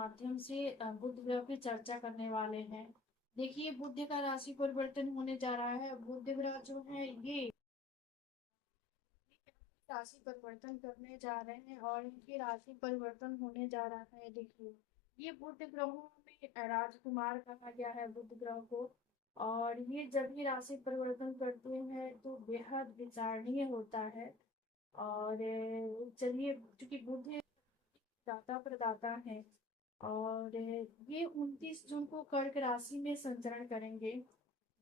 माध्यम से बुध ग्रह की चर्चा करने वाले हैं। देखिए, बुध का राशि परिवर्तन होने जा रहा है। बुध ग्रह जो है ये राशि परिवर्तन करने जा रहे हैं और इनकी राशि परिवर्तन होने जा रहा है। देखिए, ये बुध ग्रहों में राजकुमार कहा गया है बुध ग्रह को। और ये जब भी राशि परिवर्तन करते हैं तो बेहद विचारणीय होता है। और चलिए, चूंकि बुध दाता प्रदाता है और ये 29 जून को कर्क राशि में संचरण करेंगे,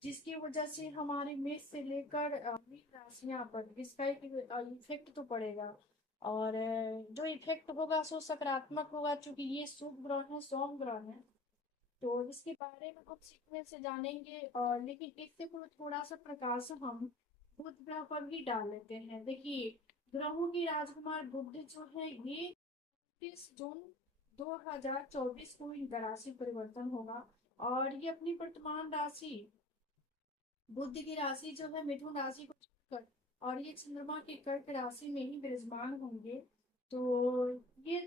जिसकी वजह से हमारे मेष से लेकर मीन राशियां पर इसका एक इफेक्ट तो पड़ेगा। और जो इफेक्ट होगा सो सकारात्मक होगा, क्योंकि ये शुभ ग्रह है, सोम ग्रह है। तो इसके बारे में हम सीक्वेंस से जानेंगे, और लेकिन इससे थोड़ा सा प्रकाश हम बुध ग्रह पर भी डाल लेते हैं। देखिए, ग्रहों की राजकुमार बुध जो है ये 30 जून 2024 को इनका राशि परिवर्तन होगा। और ये अपनी वर्तमान राशि बुध की राशि जो है मिथुन राशि को छोड़कर, और ये चंद्रमा के कर्क राशि में ही विराजमान होंगे। तो ये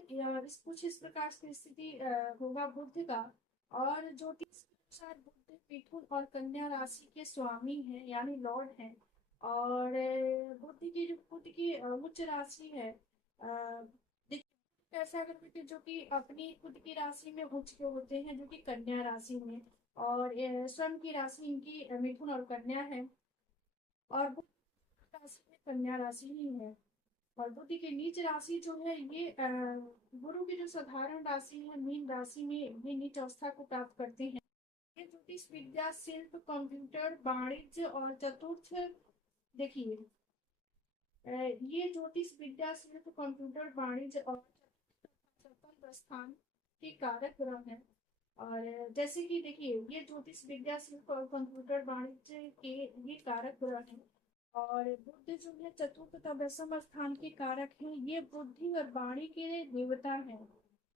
कुछ इस प्रकार की स्थिति होगा बुध का। और ज्योतिष के अनुसार बुध मिथुन और कन्या राशि के स्वामी हैं, यानी लॉर्ड हैं। और बुध की उच्च राशि है। देखिए, ऐसा अगर बेटे जो कि अपनी खुद की राशि में उच्च के होते हैं, जो कि कन्या राशि में। और स्वयं की राशि इनकी मिथुन और कन्या है। और बुध राशि में कन्या राशि ही है। और बुध की नीच राशि जो है ये गुरु की जो साधारण राशि है मीन राशि में ये नीच अवस्था को प्राप्त करते हैं। ये ज्योतिष विद्या, शिल्प, कंप्यूटर, वाणिज्य और चतुर्थ, देखिए, ये ज्योतिष विद्या, शिल्प, कंप्यूटर, वाणिज्य और चतुर्थ स्थान के कारक ग्रह हैं। और जैसे कि देखिए, ये ज्योतिष विद्या, शिल्प और कंप्यूटर, वाणिज्य के ये कारक ग्रह हैं। और बुध जो है चतुर्थ तथा दशम स्थान के कारक हैं। ये बुद्धि और वाणी के देवता हैं,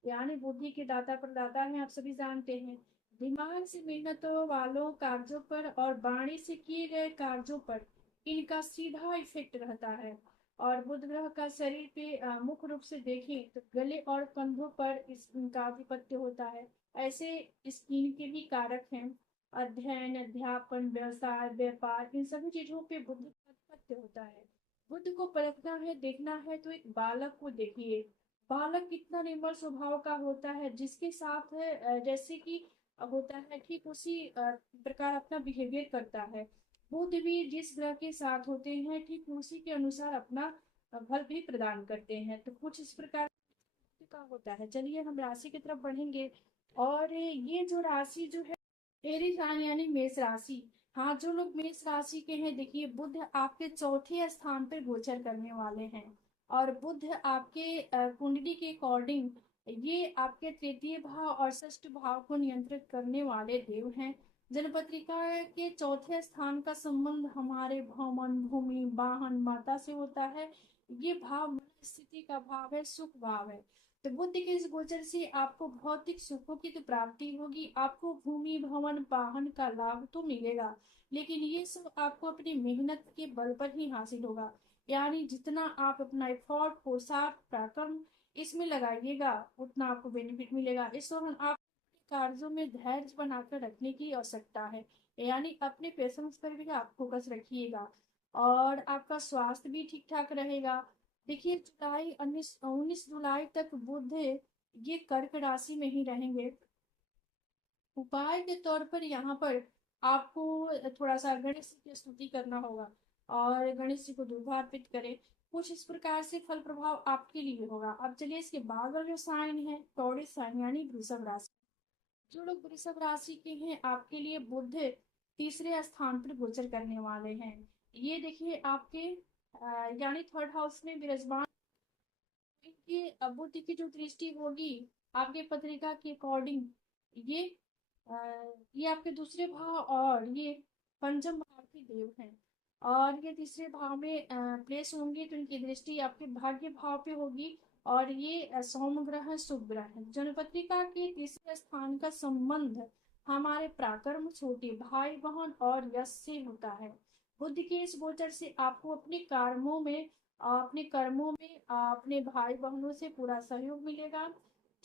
यानी बुद्धि के दाता प्रदाता हैं, आप सभी जानते हैं। दिमाग से मेहनत वालों कार्यों पर और वाणी से किए गए कार्यों पर इनका सीधा इफेक्ट रहता है। और बुध ग्रह का शरीर पे मुख्य रूप से देखें तो गले और कंधों पर इनका आधिपत्य होता है। ऐसे स्किन के भी कारक हैं। अध्ययन, अध्यापन, व्यवसाय, व्यापार, इन सभी चीजों पे बुध का आधिपत्य होता है। बुध को परखना है, देखना है तो एक बालक को देखिए। बालक कितना निर्मल स्वभाव का होता है, जिसके साथ जैसे कि होता है ठीक उसी प्रकार अपना बिहेवियर करता है। बुध भी जिस ग्रह के साथ होते हैं ठीक उसी के अनुसार अपना फल भी प्रदान करते हैं। तो कुछ इस प्रकार का होता है। चलिए, हम राशि की तरफ बढ़ेंगे। और ये जो राशि जो है एरी साइन यानी मेष राशि। हाँ, जो लोग मेष राशि के हैं, देखिए, बुध आपके चौथे स्थान पर गोचर करने वाले हैं। और बुध आपके कुंडली के अकॉर्डिंग ये आपके तृतीय भाव और षष्ठ भाव को नियंत्रित करने वाले देव हैं। जनपत्रिका के चौथे स्थान का संबंध हमारे भवन, भूमि, वाहन, माता से होता है। ये भाव मन स्थिति का भाव है, सुख भाव है। तो बुध के इस गोचर से आपको भौतिक सुखों की तो प्राप्ति होगी, आपको भूमि, भवन, वाहन का लाभ तो मिलेगा। लेकिन ये सब आपको अपनी मेहनत के बल पर ही हासिल होगा। यानी जितना आप अपना एफर्ट, पुरुषार्थ, पराक्रम इसमें लगाइएगा उतना आपको बेनिफिट मिलेगा। इस दौरान आप कार्यों में धैर्य बनाकर रखने की आवश्यकता है, यानी अपने पेशेंस पर भी आप फोकस रखिएगा। और आपका स्वास्थ्य भी ठीक ठाक रहेगा। देखिए, जुलाई 19 जुलाई तक बुध ये कर्क राशि में ही रहेंगे। उपाय के तौर पर यहाँ पर आपको थोड़ा सा गणेश जी की स्तुति करना होगा, और गणेश जी को दूर्वा अर्पित करें। कुछ इस प्रकार से फल प्रभाव आपके लिए होगा। अब चलिए, इसके बाद वाला जो साइन है टॉरस साइन यानी वृषभ राशि। जो लोग वृषभ राशि के हैं, आपके लिए बुध तीसरे स्थान पर गोचर करने वाले हैं। ये देखिए, आपके यानी थर्ड हाउस में विराजमान। इनकी बुध की जो दृष्टि होगी आपके पत्रिका के अकॉर्डिंग, ये अ, ये आपके दूसरे भाव और ये पंचम भाव के देव हैं। और ये तीसरे भाव में प्लेस होंगे तो इनकी दृष्टि आपके भाग्य भाव पे होगी। और ये सोम ग्रह है, शुभ ग्रह है। जनपत्रिका के तीसरे स्थान का संबंध हमारे पराक्रम, छोटे भाई बहन और यश से होता है। बुद्ध के इस गोचर से आपको अपने कर्मों में अपने भाई बहनों से पूरा सहयोग मिलेगा।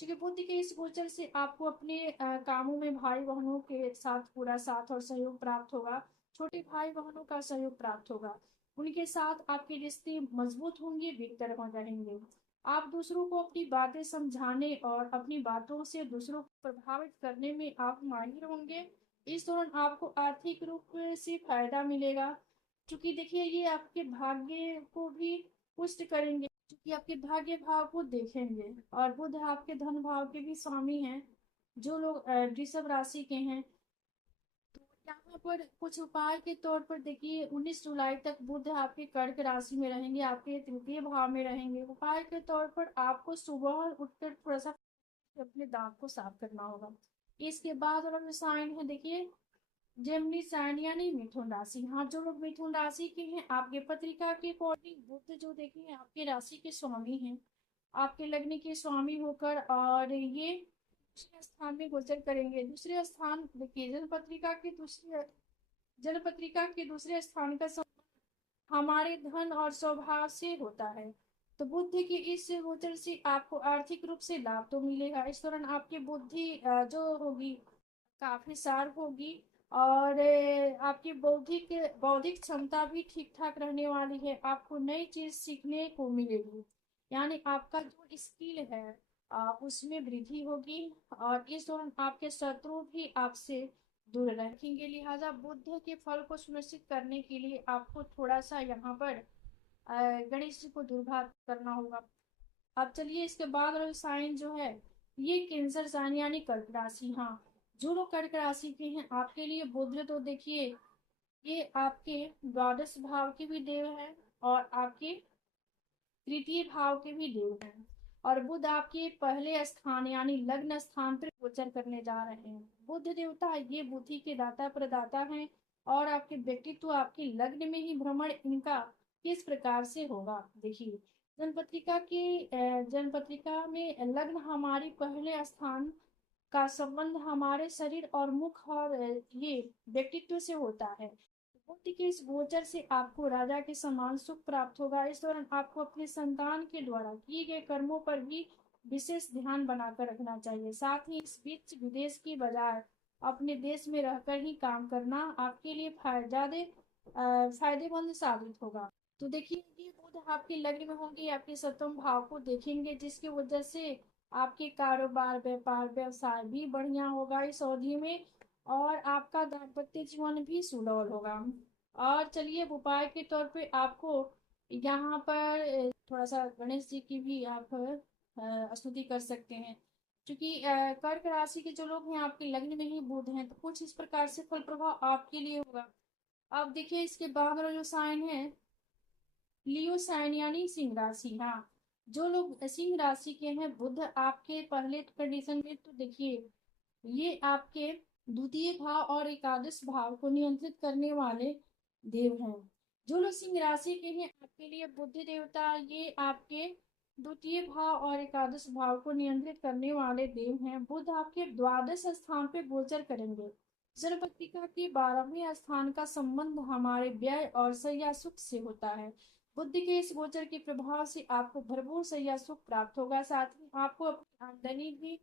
क्योंकि बुध के इस गोचर से आपको अपने कामों में भाई बहनों के साथ पूरा साथ और सहयोग प्राप्त होगा। छोटे भाई बहनों का सहयोग प्राप्त होगा। उनके साथ आपके रिश्ते मजबूत होंगे, बेहतर हो जाएंगे। आप दूसरों को अपनी बातें समझाने और अपनी बातों से दूसरों को प्रभावित करने में आप माहिर होंगे। इस दौरान आपको आर्थिक रूप से फायदा मिलेगा, क्योंकि देखिए ये आपके भाग्य को भी पुष्ट करेंगे, क्योंकि आपके भाग्य भाव को देखेंगे। और बुध आपके धन भाव के भी स्वामी हैं। जो लोग वृषभ राशि के हैं, तो यहाँ पर कुछ उपाय के तौर पर देखिए 19 जुलाई तक बुध आपके कर्क राशि में रहेंगे, आपके तृतीय भाव में रहेंगे। उपाय के तौर पर आपको सुबह उठकर थोड़ा सा अपने दांत को साफ करना होगा। इसके बाद और रसायन है देखिए जेमिनी साइन यानी मिथुन राशि। हाँ, जो लोग मिथुन राशि के हैं, आपके पत्रिका के अकॉर्डिंग बुध जो देखिए आपके राशि के स्वामी हैं, आपके लग्न के स्वामी होकर, और ये दूसरे स्थान में गोचर करेंगे। दूसरे स्थान देखिए जल पत्रिका के दूसरे स्थान का संबंध हमारे धन और स्वभाव से होता है। तो बुद्धि के इस गोचर से आपको आर्थिक रूप से लाभ तो मिलेगा। इस दौरान आपकी बुद्धि जो होगी काफी शार्प होगी, और आपकी बौद्धिक बौद्धिक क्षमता भी ठीक ठाक रहने वाली है। आपको नई चीज सीखने को मिलेगी, यानी आपका जो स्किल है उसमें वृद्धि होगी। और इस दौरान आपके शत्रु भी आपसे दूर रखेंगे। लिहाजा बुद्ध के फल को सुनिश्चित करने के लिए आपको थोड़ा सा यहाँ पर गणेश जी को दुर्भाग्य करना होगा। अब चलिए इसके बाद वाला साइन जो है, ये कैंसर साइन यानी कर्क राशि। हाँ, जो लोग कर्क राशि के हैं, आपके लिए बुध तो देखिए ये आपके द्वादश भाव के भी देव है और आपके तृतीय भाव के भी देव हैं। और बुध आपके पहले स्थान यानी लग्न स्थान पर गोचर करने जा रहे हैं। बुध देवता ये बुद्धि के दाता प्रदाता हैं, और आपके व्यक्तित्व आपके लग्न में ही भ्रमण इनका किस प्रकार से होगा देखिए। जन्म पत्रिका में लग्न हमारी पहले स्थान का संबंध हमारे शरीर और मुख और ये व्यक्तित्व से होता है। बुद्धि के इस गोचर से आपको राजा के समान सुख प्राप्त होगा। इस दौरान आपको अपने संतान के द्वारा किए गए कर्मों पर भी विशेष ध्यान बनाकर रखना चाहिए। साथ ही इस बीच विदेश की बजाय अपने देश में रहकर ही काम करना आपके लिए फायदेमंद साबित होगा। तो देखिए ये बुध आपके लग्न में होंगे, आपके सप्तम भाव को देखेंगे, जिसकी वजह से आपके कारोबार व्यापार व्यवसाय भी बढ़िया होगा इस अवधि में, और आपका दाम्पत्य जीवन भी सुडौल होगा। और चलिए उपाय के तौर पे आपको यहाँ पर थोड़ा सा गणेश जी की भी आप स्तुति कर सकते हैं, क्योंकि कर्क राशि के जो लोग हैं आपके लग्न में ही बुध हैं, तो कुछ इस प्रकार से फल प्रभाव आपके लिए होगा। अब देखिए इसके बाद वाला जो साइन है लियो साइन यानी सिंह राशि। हाँ, जो लोग सिंह राशि के हैं, बुध आपके पहले कंडीशन में तो देखिए ये आपके द्वितीय भाव और एकादश भाव को नियंत्रित करने वाले देव हैं। जो लोग सिंह राशि के हैं, आपके लिए बुद्ध देवता ये आपके द्वितीय भाव और एकादश भाव को नियंत्रित करने वाले देव हैं। बुध आपके द्वादश स्थान पे गोचर करेंगे। जन्मपत्रिका के 12वें स्थान का संबंध हमारे व्यय और शैया सुख से होता है। बुद्ध के इस गोचर के प्रभाव से आपको भरपूर शैया सुख प्राप्त होगा। साथ ही आपको अपनी आमदनी भी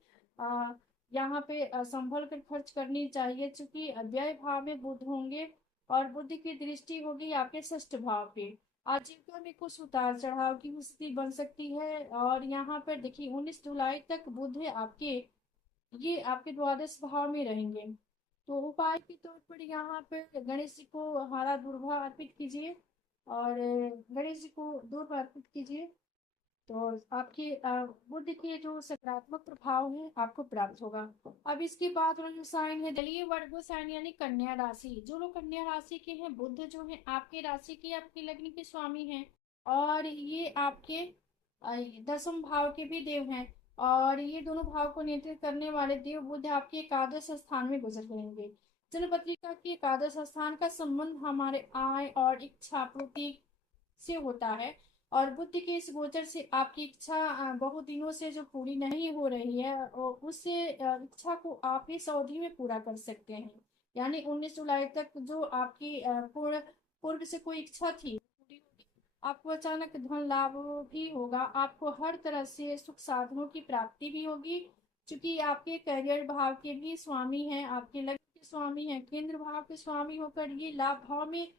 यहाँ पे संभल कर खर्च करनी चाहिए, क्योंकि व्यय भाव में बुध होंगे और बुध की दृष्टि होगी आपके षष्ठ भाव पे। आजीविका में कुछ उतार चढ़ाव की स्थिति बन सकती है। और यहाँ पर देखिए 19 जुलाई तक बुध आपके ये आपके द्वादश भाव में रहेंगे। तो उपाय के तौर पर यहाँ पर गणेश जी को हरा दूर्वा अर्पित कीजिए, और गणेश जी को दूर्वा अर्पित कीजिए, तो आपके बुद्ध के जो सकारात्मक प्रभाव है आपको प्राप्त होगा। अब इसके बाद वाला जो साइन है दलीय वर्गो साइन यानी कन्या राशि। जो लोग कन्या राशि के हैं, बुद्ध जो है आपके राशि के आपके लग्न के स्वामी हैं, और ये आपके दसम भाव के भी देव हैं। और ये दोनों भाव को नियंत्रित करने वाले देव बुद्ध आपके एकादश स्थान में गुजर करेंगे। जन्म पत्रिका के एकादश स्थान का संबंध हमारे आय और इच्छा पूर्ति से होता है। और बुद्ध के इस गोचर से आपकी इच्छा बहुत दिनों से जो पूरी नहीं हो रही है, और उससे इच्छा को आप इस अवधि में पूरा कर सकते हैं। यानी 19 जुलाई तक जो आपकी पूर्व से कोई इच्छा थी पूरी होगी। आपको अचानक धन लाभ भी होगा, आपको हर तरह से सुख साधनों की प्राप्ति भी होगी। क्योंकि आपके करियर भाव के भी स्वामी हैं, आपके लग्न के स्वामी हैं, केंद्र भाव के स्वामी होकर ये लाभ भाव में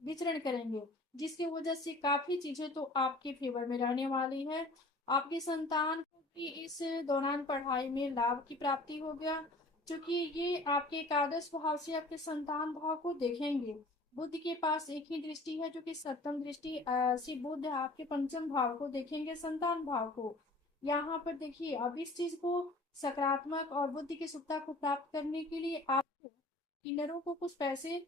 विचरण करेंगे, जिसकी वजह से काफी चीजें तो आपके फेवर में रहने वाली है। आपकी संतान को भी इस दौरान पढ़ाई में लाभ की प्राप्ति हो गया, क्योंकि ये आपके एकादश भाव से आपके संतान भाव को देखेंगे। बुध के पास एक ही दृष्टि है जो कि सप्तम दृष्टि से बुध आपके पंचम भाव को देखेंगे, संतान भाव को। यहाँ पर देखिए, अब इस चीज को सकारात्मक और बुद्धि की शुद्धता को प्राप्त करने के लिए आपको किन्नरों को कुछ पैसे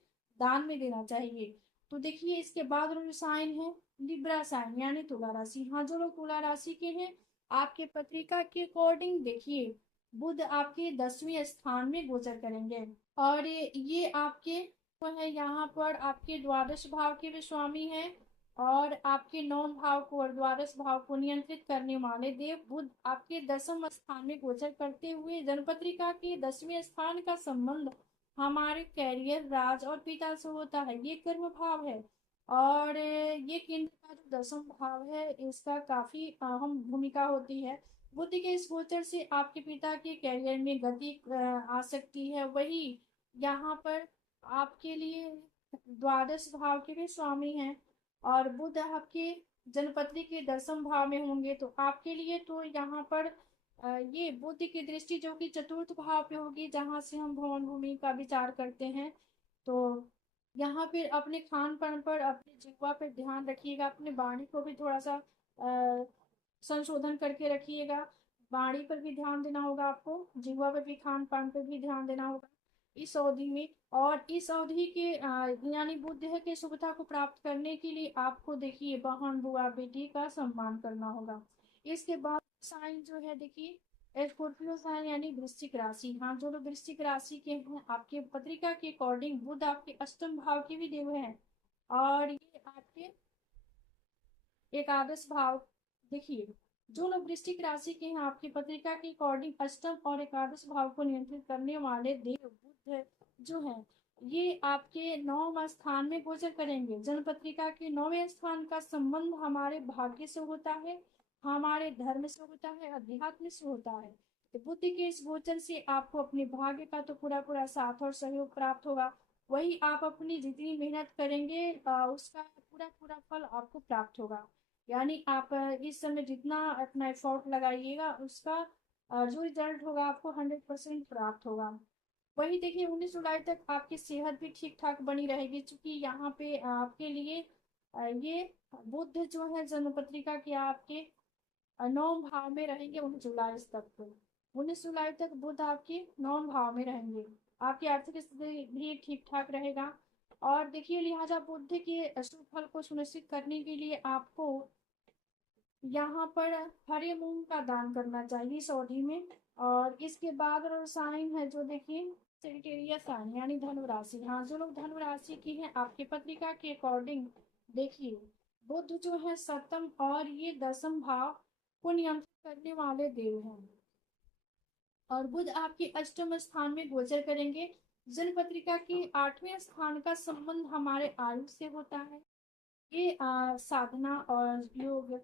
दान में देना चाहिए। तो देखिए, इसके बाद जो साइन है लिब्रा साइन यानी तुला राशि। हाँ, जो लोग तुला राशि के हैं, आपके पत्रिका के अकॉर्डिंग देखिए, बुध आपके 10वें स्थान में गोचर करेंगे। और ये आपके वो है, यहाँ पर आपके द्वादश भाव के भी स्वामी हैं। और आपके 9 भाव को और द्वादश भाव को नियंत्रित करने वाले देव बुध आपके 10वें स्थान में गोचर करते हुए जन्मपत्रिका के 10वें स्थान का संबंध हमारे कैरियर, राज और पिता से होता है। ये कर्म भाव है। और ये केंद्र का जो 10वां भाव है, इसका काफी अहम भूमिका होती है। बुद्ध के इस गोचर से आपके पिता के करियर में गति आ सकती है। वही यहाँ पर आपके लिए द्वादश भाव के भी स्वामी हैं। और बुध आपके जनपत्री के 10वें भाव में होंगे, तो आपके लिए तो यहाँ पर ये बुद्ध की दृष्टि जो कि चतुर्थ भाव पे होगी, जहाँ से हम भवन भूमि का विचार करते हैं। तो यहाँ फिर अपने खान पान पर, अपने जिह्वा पर ध्यान रखिएगा, अपने वाणी को भी थोड़ा सा संशोधन करके रखिएगा। वाणी पर भी ध्यान देना होगा आपको, जिह्वा पर भी, खान पान पर भी ध्यान देना होगा इस अवधि में। और इस अवधि के यानी बुद्ध के शुभता को प्राप्त करने के लिए आपको देखिए बहन, बुआ, बेटी का सम्मान करना होगा। इसके बाद साइन जो है देखिए, स्कॉर्पियो साइन यानी वृश्चिक राशि। हाँ, जो लोग वृश्चिक राशि के हैं, आपके पत्रिका के अकॉर्डिंग बुध आपके अष्टम भाव के भी देव हैं। और ये आपके एकादश भाव, देखिए, जो लोग वृश्चिक राशि के हैं, आपकी पत्रिका के अकॉर्डिंग अष्टम और एकादश भाव को नियंत्रित करने वाले देव बुध जो है, ये आपके 9वें स्थान में गोचर करेंगे। जन्म पत्रिका के 9वें स्थान का संबंध हमारे भाग्य से होता है, हमारे धर्म से होता है, अध्यात्म से होता है। तो बुद्ध के इस गोचर से आपको अपने भाग्य का तो पूरा पूरा साथ और सहयोग प्राप्त होगा। वही आप अपनी जितनी मेहनत करेंगे उसका पूरा पूरा फल आपको प्राप्त होगा। यानी आप इस समय जितना अपना एफर्ट लगाइएगा, उसका जो रिजल्ट होगा आपको 100% प्राप्त होगा। वही देखिए, 19 जुलाई तक आपकी सेहत भी ठीक ठाक बनी रहेगी, क्योंकि यहाँ पे आपके लिए ये बुध जो है जन्म पत्रिका के आपके 9 भाव में रहेंगे 19 जुलाई तक। तो 19 जुलाई तक बुध आपके 9 भाव में रहेंगे। आपकी आर्थिक स्थिति भी ठीक ठाक रहेगा। और देखिए, लिहाजा बुध के शुभ फल को सुनिश्चित करने के लिए आपको यहाँ पर हरे मूंग का दान करना चाहिए इस अवधि में। और इसके बाद और साइन है जो देखिए सेजिटेरियस साइन यानी धनु राशि। हाँ, जो लोग धनु राशि की हैं, आपके पत्रिका के अकॉर्डिंग देखिए, बुध जो है सप्तम और ये 10वां भाव को नियंत्रित करने वाले देव हैं। और बुध आपके अष्टम स्थान में गोचर करेंगे। जन पत्रिका के 8वें स्थान का संबंध हमारे आयु से होता है। ये साधना और योग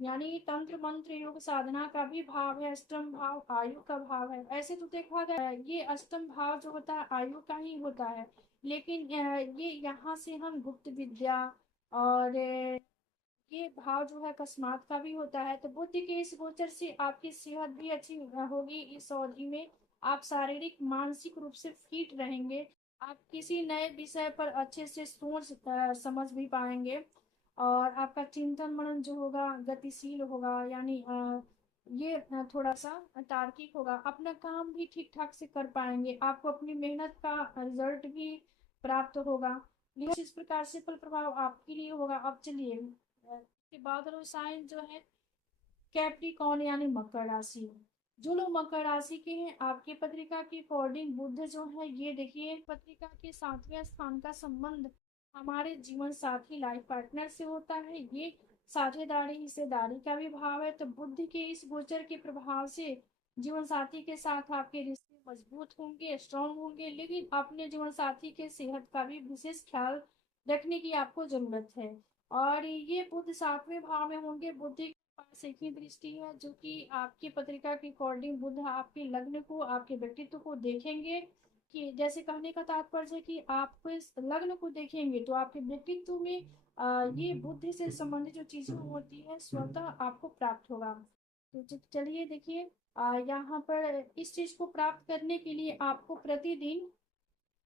यानी तंत्र मंत्र योग साधना का भी भाव है। अष्टम भाव आयु का भाव है। ऐसे तो देखा जाए ये अष्टम भाव जो होता है आयु का ही होता है, लेकिन ये यहाँ से हम गुप्त विद्या और ये भाव जो है अकस्मात का भी होता है। तो बुद्ध के इस गोचर से आपकी सेहत भी अच्छी होगी। इस अवधि में आप शारीरिक मानसिक रूप से फिट रहेंगे। आप किसी नए विषय पर अच्छे से सोच समझ भी पाएंगे। और आपका चिंतन मनन जो होगा गतिशील होगा, यानी ये थोड़ा सा तार्किक होगा। अपना काम भी ठीक ठाक से कर पाएंगे। आपको अपनी मेहनत का रिजल्ट भी प्राप्त होगा। यह इस प्रकार से फल प्रभाव आपके लिए होगा। अब चलिए के बाद साइन जो है कैप्रिकॉर्न यानी मकर राशि। जो लोग मकर राशि के हैं, आपके पत्रिका के अकॉर्डिंग बुध जो है, ये देखिए पत्रिका के 7वें स्थान का संबंध हमारे जीवन साथी लाइफ पार्टनर से होता है। ये साझेदारी हिस्सेदारी का भी भाव है। तो बुद्ध के इस गोचर के प्रभाव से जीवन साथी के साथ आपके रिश्ते मजबूत होंगे, स्ट्रांग होंगे। लेकिन अपने जीवन साथी के सेहत का भी विशेष ख्याल रखने की आपको जरूरत है। और ये बुध 7वें भाव में होंगे। बुध के पास एक ही दृष्टि है जो कि आपकी पत्रिका के अकॉर्डिंग बुध आपके लग्न को, आपके व्यक्तित्व को देखेंगे। कि जैसे कहने का तात्पर्य है कि आपको इस लग्न को देखेंगे तो आपके व्यक्तित्व में ये बुद्धि से संबंधित जो चीजें होती है स्वतः आपको प्राप्त होगा। तो चलिए देखिए, यहाँ पर इस चीज को प्राप्त करने के लिए आपको प्रतिदिन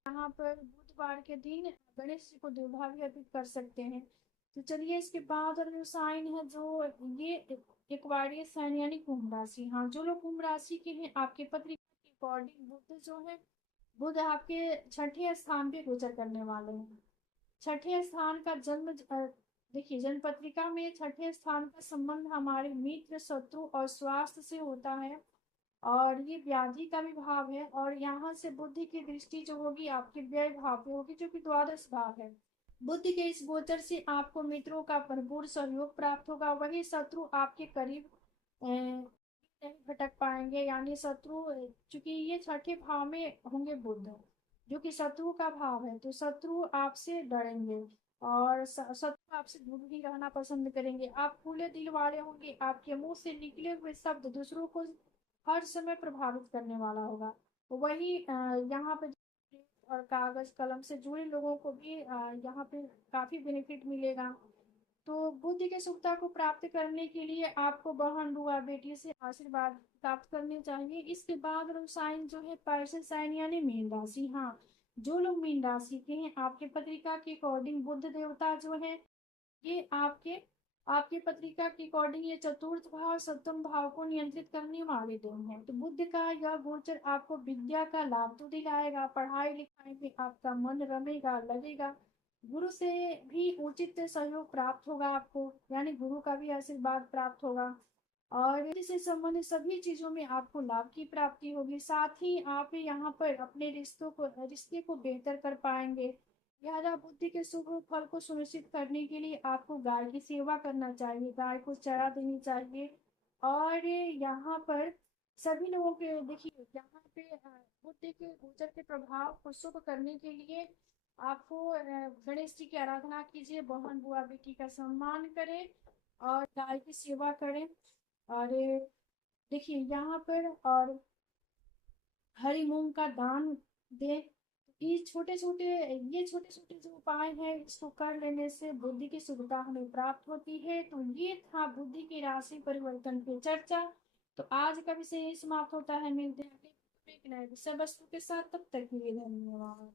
यहाँ पर बुधवार के दिन गणेश जी को दूल्हा भी अर्पित कर सकते हैं। तो चलिए इसके बाद और जो साइन है जो ये एक्वारियस साइन यानी कुंभ राशि। हाँ, जो लोग कुंभ राशि के हैं आपके पत्रिका के अकॉर्डिंग बुध जो है, बुध आपके छठे स्थान पे गोचर करने वाले हैं। छठे स्थान का देखिए जन्म पत्रिका में छठे स्थान का संबंध हमारे मित्र, शत्रु और स्वास्थ्य से होता है। और ये व्याधि का भी भाव है। और यहाँ से बुद्धि की दृष्टि जो होगी आपके व्यय भाव पे होगी जो कि द्वादश भाव है। बुद्धि के इस गोचर से आपको मित्रों का भरपूर सहयोग प्राप्त होगा। वही शत्रु आपके करीब नहीं भटक पाएंगे। यानी शत्रु, चूंकि ये छठे भाव में होंगे बुध जो कि शत्रु का भाव है, तो शत्रु आपसे डरेंगे और शत्रु आपसे दूर ही रहना पसंद करेंगे। आप खुले दिल वाले होंगे। आपके मुंह से निकले हुए शब्द दूसरों को हर समय प्रभावित करने वाला होगा। वही यहाँ पे और कागज कलम से जुड़े लोगों को भी यहाँ पे काफी बेनिफिट मिलेगा। तो बुद्धि की शुभता को प्राप्त करने के लिए आपको बहन, बुआ, बेटी से आशीर्वाद प्राप्त करने चाहिए। इसके बाद साइन जो है पर्सन साइन यानी मीन राशि। हाँ, जो लोग मीन राशि के हैं आपके पत्रिका के अकॉर्डिंग बुद्ध देवता जो है ये आपके आपके पत्रिका के अकॉर्डिंग ये चतुर्थ भाव सप्तम भाव को नियंत्रित करने वाले दिन हैं। तो बुद्ध का यह गोचर आपको विद्या का लाभ तो दिलाएगा, पढ़ाई लिखाई में आपका मन रमेगा, लगेगा। गुरु से भी उचित सहयोग प्राप्त होगा आपको, यानी गुरु का भी आशीर्वाद प्राप्त होगा। और इससे संबंधित सभी चीजों में आपको लाभ की प्राप्ति होगी। साथ ही आप यहाँ पर अपने रिश्ते को बेहतर कर पाएंगे। ग्यारह बुद्धि के शुभ फल को सुनिश्चित करने के लिए आपको गाय की सेवा करना चाहिए, गाय को चारा देनी चाहिए। और यहाँ पर सभी लोगों के देखिए यहाँ पे बुद्धि के गोचर के प्रभाव को शुभ करने के लिए आपको गणेश जी की आराधना कीजिए, बहन, बुआ, बेटी का सम्मान करें और गाय की सेवा करें। और देखिए यहाँ पर और हरी मूंग का दान दे। ये छोटे छोटे जो उपाय हैं इसको कर लेने से बुद्धि की सुविधा हमें प्राप्त होती है। तो ये था बुद्धि की राशि परिवर्तन की चर्चा। तो आज का विषय समाप्त होता है। मिलते हैं अगले एक नए विषय वस्तु के साथ। तब तक के लिए धन्यवाद।